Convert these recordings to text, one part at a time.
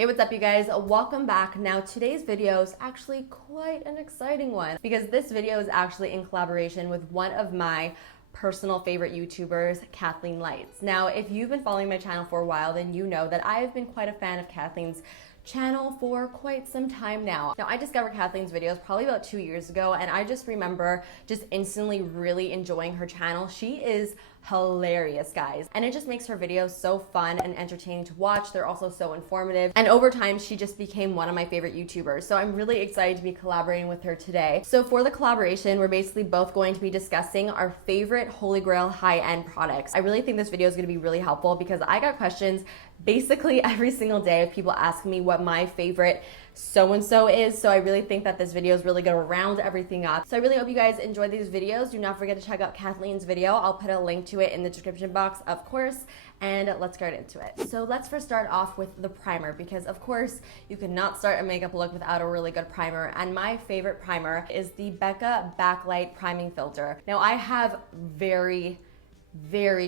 Hey, what's up you guys? Welcome back. Now today's video is actually quite an exciting one because this video is actually in collaboration with one of my personal favorite YouTubers, KathleenLights. Now, if you've been following my channel for a while, then you know that I've been quite a fan of Kathleen's channel for quite some time now. Now, I discovered Kathleen's videos probably about 2 years ago, and I just remember just instantly really enjoying her channel. She is hilarious, guys, and it just makes her videos so fun and entertaining to watch. They're also so informative, and over time she just became one of my favorite YouTubers, so I'm really excited to be collaborating with her today. So for the collaboration, we're basically both going to be discussing our favorite holy grail high-end products. I really think this video is going to be really helpful because I got questions basically every single day of people asking me what my favorite so-and-so is, so I really think that this video is really going to round everything up. So I really hope you guys enjoy these videos. Do not forget to check out Kathleen's video. I'll put a link to it in the description box, of course, and let's get into it. So let's first start off with the primer, because of course you cannot start a makeup look without a really good primer, and my favorite primer is the Becca Backlight Priming Filter. Now, I have very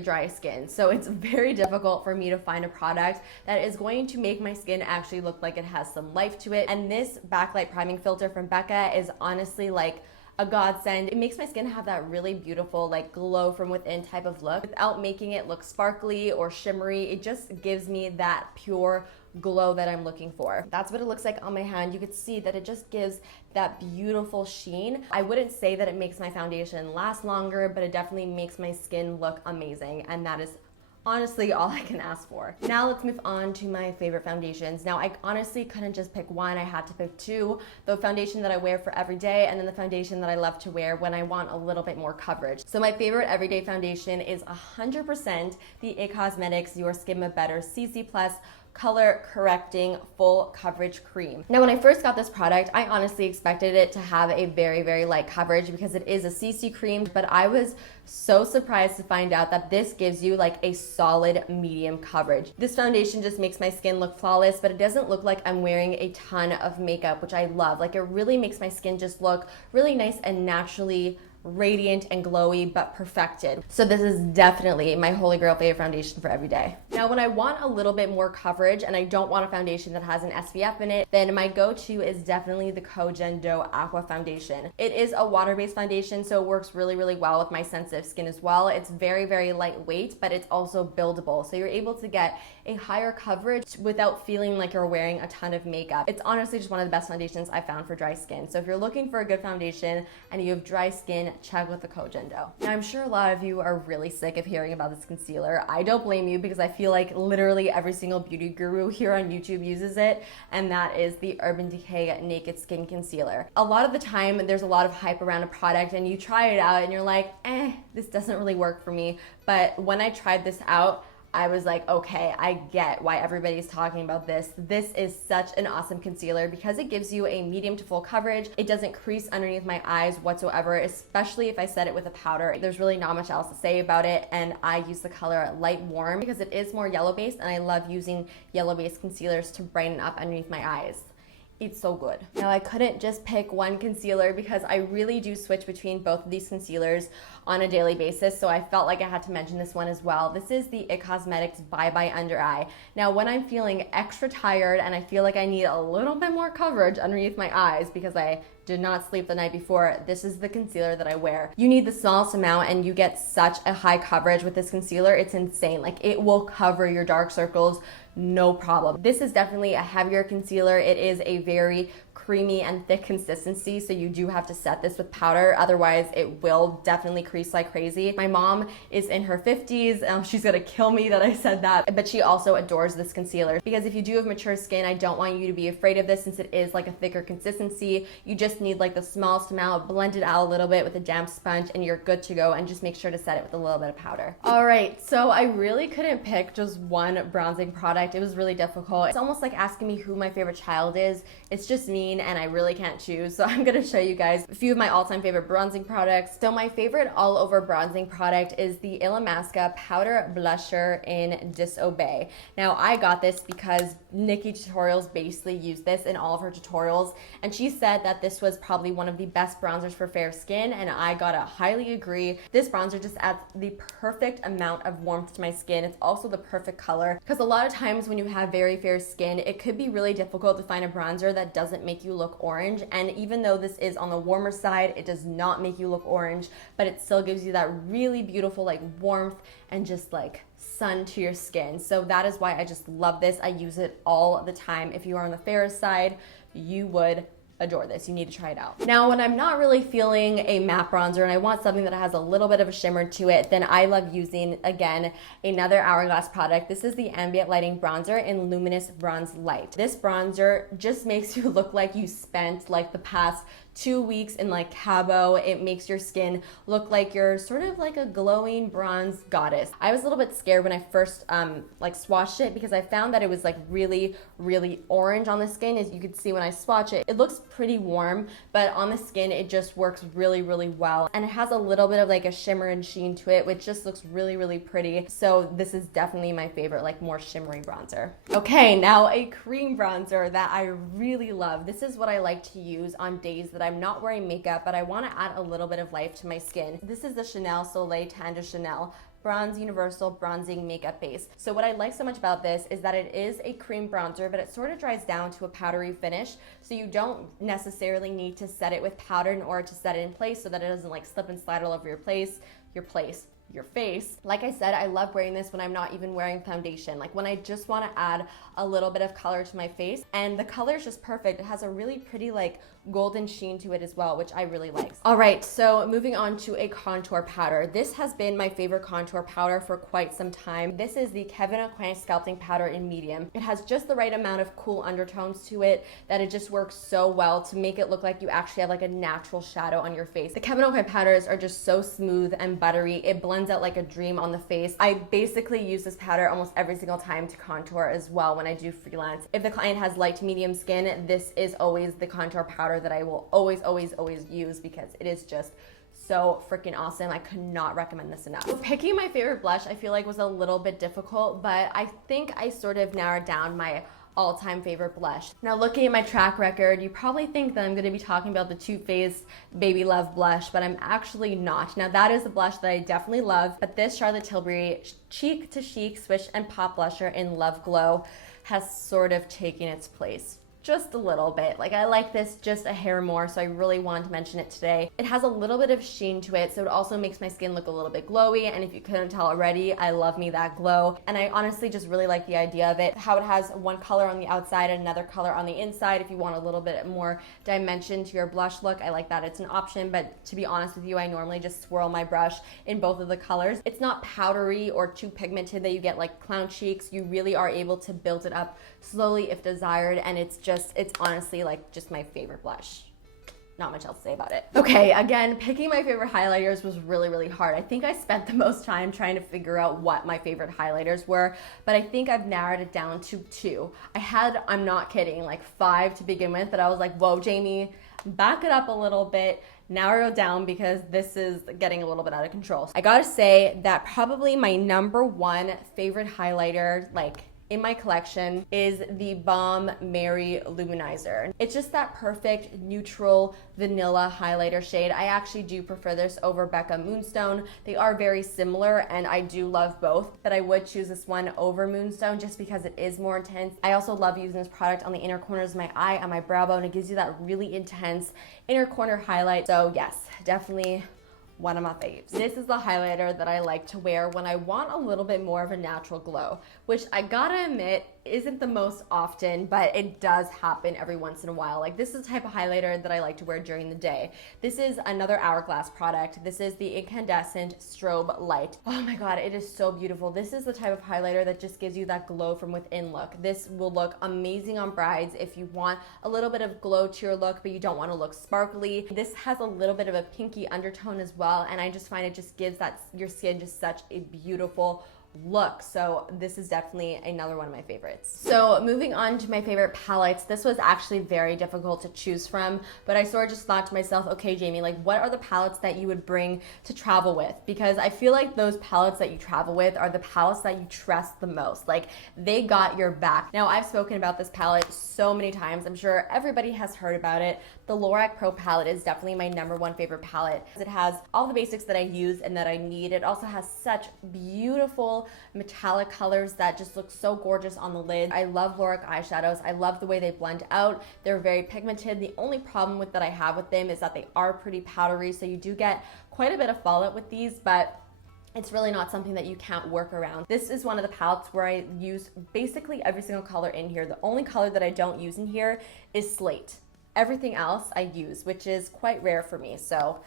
dry skin, so it's very difficult for me to find a product that is going to make my skin actually look like it has some life to it, and this backlight priming filter from Becca is honestly like a godsend. It makes my skin have that really beautiful like glow from within type of look without making it look sparkly or shimmery. It just gives me that pure glow that I'm looking for. That's what it looks like on my hand. You could see that it just gives that beautiful sheen. I wouldn't say that it makes my foundation last longer, but it definitely makes my skin look amazing, and that is honestly all I can ask for. Now let's move on to my favorite foundations. Now, I honestly couldn't just pick one. I had to pick two: the foundation that I wear for every day, and then the foundation that I love to wear when I want a little bit more coverage. So my favorite everyday foundation is 100% the IT Cosmetics Your Skin But Better CC Plus Color Correcting Full Coverage Cream. Now, when I first got this product, I honestly expected it to have a very light coverage because it is a CC cream, but I was so surprised to find out that this gives you like a solid medium coverage. This foundation just makes my skin look flawless, but it doesn't look like I'm wearing a ton of makeup, which I love. Like, it really makes my skin just look really nice and naturally radiant and glowy, but perfected. So this is definitely my holy grail favorite foundation for every day. Now, when I want a little bit more coverage and I don't want a foundation that has an SPF in it, then my go-to is definitely the Kojen Dough Aqua Foundation. It is a water-based foundation, so it works really well with my sensitive skin as well. It's very lightweight, but it's also buildable, so you're able to get a higher coverage without feeling like you're wearing a ton of makeup. It's honestly just one of the best foundations I've found for dry skin. So if you're looking for a good foundation and you have dry skin, check with the Kojen Dough. Now, I'm sure a lot of you are really sick of hearing about this concealer. I don't blame you, because I feel like literally every single beauty guru here on YouTube uses it, and that is the Urban Decay Naked Skin Concealer. A lot of the time, there's a lot of hype around a product and you try it out and you're like, this doesn't really work for me. But when I tried this out, I was like, okay, I get why everybody's talking about this. This is such an awesome concealer because it gives you a medium to full coverage. It doesn't crease underneath my eyes whatsoever, especially if I set it with a powder. There's really not much else to say about it, and I use the color Light Warm because it is more yellow based, and I love using yellow based concealers to brighten up underneath my eyes. It's so good. Now, I couldn't just pick one concealer because I really do switch between both of these concealers on a daily basis, so I felt like I had to mention this one as well. This is the IT Cosmetics Bye Bye Under Eye. Now, when I'm feeling extra tired and I feel like I need a little bit more coverage underneath my eyes because I did not sleep the night before, this is the concealer that I wear. You need the smallest amount and you get such a high coverage with this concealer. It's insane. Like, it will cover your dark circles no problem. This is definitely a heavier concealer. It is a very creamy and thick consistency, so you do have to set this with powder, otherwise it will definitely crease like crazy. My mom is in her 50s. She's gonna kill me that I said that, but she also adores this concealer because if you do have mature skin, I don't want you to be afraid of this since it is like a thicker consistency. You just need like the smallest amount, blend it out a little bit with a damp sponge, and you're good to go, and just make sure to set it with a little bit of powder. All right, so I really couldn't pick just one bronzing product. It was really difficult. It's almost like asking me who my favorite child is. It's just me, and I really can't choose, so I'm gonna show you guys a few of my all-time favorite bronzing products. So my favorite all-over bronzing product is the Illamasqua Powder Blusher in Disobey. Now, I got this because Nikki Tutorials basically used this in all of her tutorials, and she said that this this was probably one of the best bronzers for fair skin, and I gotta highly agree. This bronzer just adds the perfect amount of warmth to my skin. It's also the perfect color, because a lot of times when you have very fair skin, it could be really difficult to find a bronzer that doesn't make you look orange. And even though this is on the warmer side, it does not make you look orange, but it still gives you that really beautiful like warmth and just like sun to your skin. So that is why I just love this. I use it all the time. If you are on the fairer side, you would adore this. You need to try it out. Now, when I'm not really feeling a matte bronzer and I want something that has a little bit of a shimmer to it, then I love using, again, another Hourglass product. This is the Ambient Lighting Bronzer in Luminous Bronze Light. This bronzer just makes you look like you spent like the past 2 weeks in like Cabo. It makes your skin look like you're sort of like a glowing bronze goddess. I was a little bit scared when I first like swatched it, because I found that it was like really orange on the skin. As you can see when I swatch it, it looks pretty warm, but on the skin it just works really well, and it has a little bit of like a shimmer and sheen to it, which just looks really pretty. So this is definitely my favorite, like more shimmery bronzer. Okay, now a cream bronzer that I really love. This is what I like to use on days that I'm not wearing makeup, but I want to add a little bit of life to my skin. This is the Chanel Soleil Tan de Chanel Bronze Universal Bronzing Makeup Base. So what I like so much about this is that it is a cream bronzer, but it sort of dries down to a powdery finish. So you don't necessarily need to set it with powder in order to set it in place, so that it doesn't like slip and slide all over your face. Your face. Like I said, I love wearing this when I'm not even wearing foundation, like when I just want to add a little bit of color to my face, and the color is just perfect. It has a really pretty like golden sheen to it as well, which I really like. All right, so moving on to a contour powder. This has been my favorite contour powder for quite some time. This is the Kevyn Aucoin Sculpting Powder in medium. It has just the right amount of cool undertones to it that it just works so well to make it look like you actually have like a natural shadow on your face. The Kevyn Aucoin powders are just so smooth and buttery. It blends out like a dream on the face. I basically use this powder almost every single time to contour as well when I do freelance. If the client has light to medium skin, this is always the contour powder that I will always use, because it is just so freaking awesome. I could not recommend this enough. So picking my favorite blush I feel like was a little bit difficult, but I think I sort of narrowed down my all-time favorite blush. Now, looking at my track record, you probably think that I'm going to be talking about the Too Faced Baby Love blush, but I'm actually not. Now, that is a blush that I definitely love, but this Charlotte Tilbury Cheek to Chic Swish and Pop Blusher in Love Glow has sort of taken its place. Just a little bit. Like, I like this just a hair more, so I really wanted to mention it today. It has a little bit of sheen to it, so it also makes my skin look a little bit glowy, and if you couldn't tell already, I love me that glow. And I honestly just really like the idea of it, how it has one color on the outside and another color on the inside. If you want a little bit more dimension to your blush look, I like that it's an option, but to be honest with you, I normally just swirl my brush in both of the colors. It's not powdery or too pigmented that you get like clown cheeks. You really are able to build it up slowly if desired, and it's honestly like just my favorite blush. Not much else to say about it. Okay, again, picking my favorite highlighters was really hard. I think I spent the most time trying to figure out what my favorite highlighters were, but I think I've narrowed it down to 2. I had, I'm not kidding, like 5 to begin with, but I was like, whoa, Jamie, back it up a little bit, narrow it down, because this is getting a little bit out of control. I gotta say that probably my #1 favorite highlighter, like in my collection, is the Balm Mary Luminizer. It's just that perfect neutral vanilla highlighter shade. I actually do prefer this over Becca Moonstone. They are very similar and I do love both, but I would choose this one over Moonstone just because it is more intense. I also love using this product on the inner corners of my eye, on my brow bone. It gives you that really intense inner corner highlight. So yes, definitely one of my faves. This is the highlighter that I like to wear when I want a little bit more of a natural glow, which I gotta admit isn't the most often, but it does happen every once in a while. Like, this is the type of highlighter that I like to wear during the day. This is another Hourglass product. This is the Incandescent Strobe Light. Oh my God, it is so beautiful. This is the type of highlighter that just gives you that glow from within look. This will look amazing on brides if you want a little bit of glow to your look, but you don't want to look sparkly. This has a little bit of a pinky undertone as well, and I just find it just gives that your skin just such a beautiful look. So this is definitely another one of my favorites. So moving on to my favorite palettes, this was actually very difficult to choose from, but I sort of just thought to myself, okay, Jamie, like what are the palettes that you would bring to travel with? Because I feel like those palettes that you travel with are the palettes that you trust the most. Like they got your back. Now I've spoken about this palette so many times. I'm sure everybody has heard about it. The Lorac Pro palette is definitely my #1 favorite palette. It has all the basics that I use and that I need. It also has such beautiful metallic colors that just look so gorgeous on the lid. I love Lorac eyeshadows. I love the way they blend out. They're very pigmented. The only problem that I have with them is that they are pretty powdery, so you do get quite a bit of fallout with these, but it's really not something that you can't work around. This is one of the palettes where I use basically every single color in here. The only color that I don't use in here is Slate. Everything else I use, which is quite rare for me, so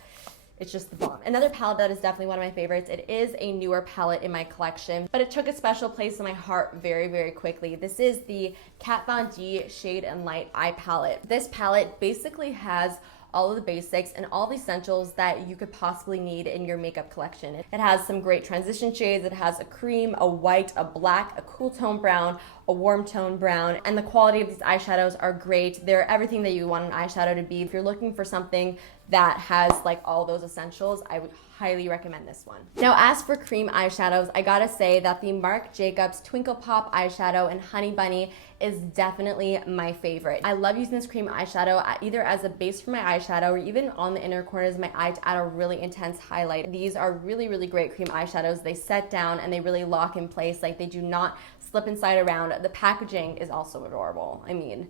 it's just the bomb. Another palette that is definitely one of my favorites. It is a newer palette in my collection, but it took a special place in my heart very, very quickly. This is the Kat Von D Shade and Light Eye Palette. This palette basically has all of the basics and all the essentials that you could possibly need in your makeup collection. It has some great transition shades. It has a cream, a white, a black, a cool tone brown, a warm tone brown, and the quality of these eyeshadows are great. They're everything that you want an eyeshadow to be. If you're looking for something that has like all those essentials, I would highly recommend this one. Now, as for cream eyeshadows, I gotta say that the Marc Jacobs Twinkle Pop eyeshadow in Honey Bunny is definitely my favorite. I love using this cream eyeshadow either as a base for my eyeshadow or even on the inner corners of my eye to add a really intense highlight. These are really, really great cream eyeshadows. They set down and they really lock in place. Like they do not slip inside around. The packaging is also adorable. I mean,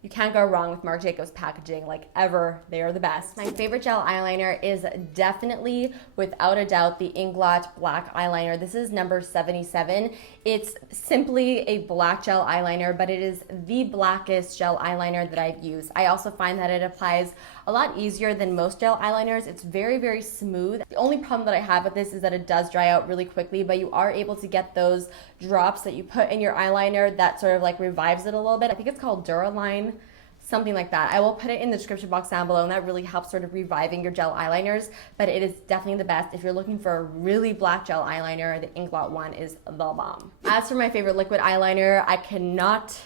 you can't go wrong with Marc Jacobs packaging, like ever. They are the best. My favorite gel eyeliner is definitely, without a doubt, the Inglot Black Eyeliner. This is number 77. It's simply a black gel eyeliner, but it is the blackest gel eyeliner that I've used. I also find that it applies a lot easier than most gel eyeliners. It's very, very smooth. The only problem that I have with this is that it does dry out really quickly, but you are able to get those drops that you put in your eyeliner that sort of like revives it a little bit. I think it's called Duraline, something like that. I will put it in the description box down below, and that really helps sort of reviving your gel eyeliners, but it is definitely the best. If you're looking for a really black gel eyeliner, the Inglot one is the bomb. As for my favorite liquid eyeliner, I cannot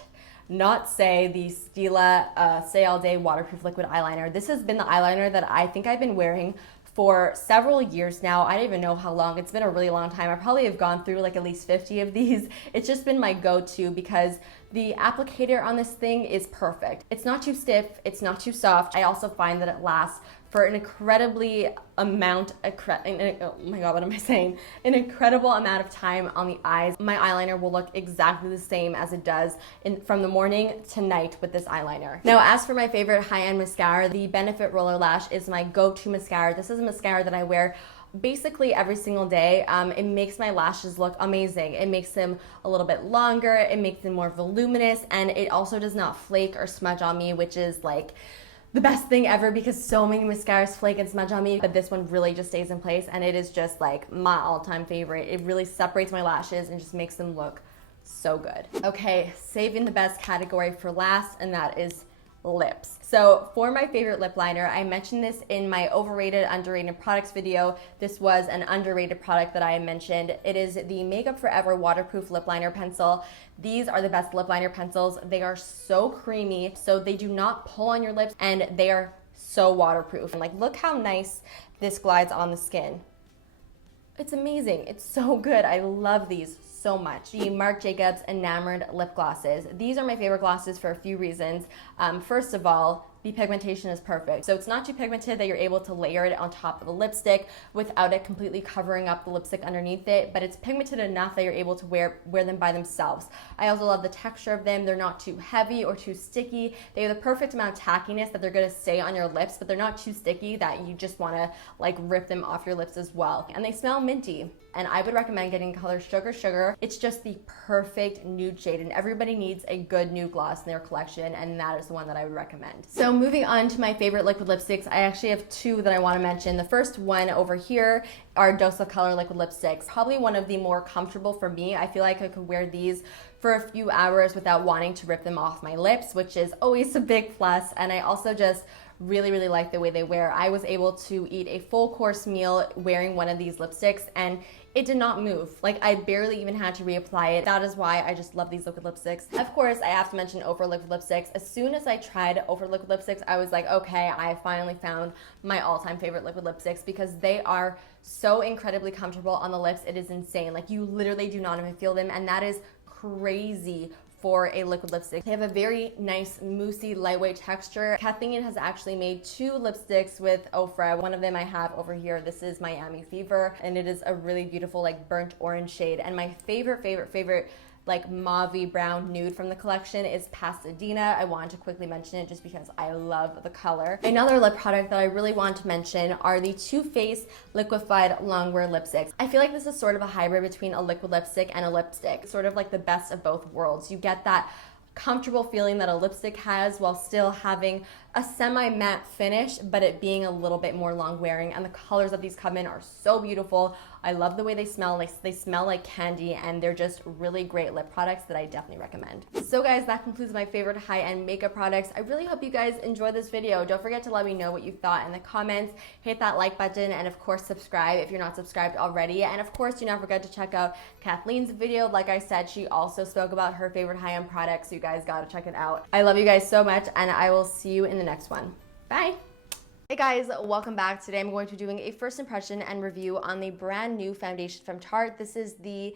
not say the Stila Stay All Day Waterproof Liquid Eyeliner. This has been the eyeliner that I think I've been wearing for several years now. I don't even know how long. It's been a really long time. I probably have gone through like at least 50 of these. It's just been my go-to because the applicator on this thing is perfect. It's not too stiff, it's not too soft. I also find that it lasts for an incredibly amount, oh my God, what am I saying? An incredible amount of time on the eyes. My eyeliner will look exactly the same as it does from the morning to night with this eyeliner. Now, as for my favorite high-end mascara, the Benefit Roller Lash is my go-to mascara. This is a mascara that I wear basically every single day. It makes my lashes look amazing. It makes them a little bit longer, it makes them more voluminous, and it also does not flake or smudge on me, which is like the best thing ever because so many mascaras flake and smudge on me, but this one really just stays in place and it is just like my all-time favorite. It really separates my lashes and just makes them look so good. Okay, saving the best category for last, and that is lips. So for my favorite lip liner, I mentioned this in my overrated, underrated products video. This was an underrated product that I mentioned. It is the Makeup Forever Waterproof Lip Liner Pencil. These are the best lip liner pencils. They are so creamy, so they do not pull on your lips, and they are so waterproof. And like, look how nice this glides on the skin. It's amazing. It's so good. I love these so much. The Marc Jacobs Enamored Lip Glosses. These are my favorite glosses for a few reasons. First of all, the pigmentation is perfect. So it's not too pigmented that you're able to layer it on top of the lipstick without it completely covering up the lipstick underneath it, but it's pigmented enough that you're able to wear them by themselves. I also love the texture of them. They're not too heavy or too sticky. They have the perfect amount of tackiness that they're gonna stay on your lips, but they're not too sticky that you just wanna like rip them off your lips as well. And they smell minty. And I would recommend getting the color Sugar Sugar. It's just the perfect nude shade, and everybody needs a good nude gloss in their collection, and that is the one that I would recommend. So moving on to my favorite liquid lipsticks, I actually have two that I want to mention. The first one over here are Dose of Color liquid lipsticks. Probably one of the more comfortable for me. I feel like I could wear these for a few hours without wanting to rip them off my lips, which is always a big plus. And I also just really like the way they wear. I was able to eat a full course meal wearing one of these lipsticks, and it did not move. Like, I barely even had to reapply it. That is why I just love these liquid lipsticks. Of course, I have to mention Ofra liquid lipsticks. As soon as I tried Ofra liquid lipsticks, I was like, okay, I finally found my all-time favorite liquid lipsticks, because they are so incredibly comfortable on the lips. It is insane. Like, you literally do not even feel them, and that is crazy for a liquid lipstick. They have a very nice, moussey, lightweight texture. Kathleen has actually made 2 lipsticks with Ofra. One of them I have over here. This is Miami Fever, and it is a really beautiful, like, burnt orange shade. And my favorite like mauve brown nude from the collection is Pasadena. I wanted to quickly mention it just because I love the color. Another lip product that I really want to mention are the Too Faced liquefied longwear lipsticks. I feel like this is sort of a hybrid between a liquid lipstick and a lipstick, sort of like the best of both worlds. You get that comfortable feeling that a lipstick has while still having a semi-matte finish, but it being a little bit more long wearing. And the colors that these come in are so beautiful. I love the way they smell. They smell like candy, and they're just really great lip products that I definitely recommend. So guys, that concludes my favorite high-end makeup products. I really hope you guys enjoyed this video. Don't forget to let me know what you thought in the comments. Hit that like button, and of course subscribe if you're not subscribed already. And of course, do not forget to check out Kathleen's video. Like I said, she also spoke about her favorite high-end products, so you guys gotta check it out. I love you guys so much, and I will see you in the next one. Bye. Hey guys, welcome back. Today I'm going to be doing a first impression and review on the brand new foundation from Tarte. This is the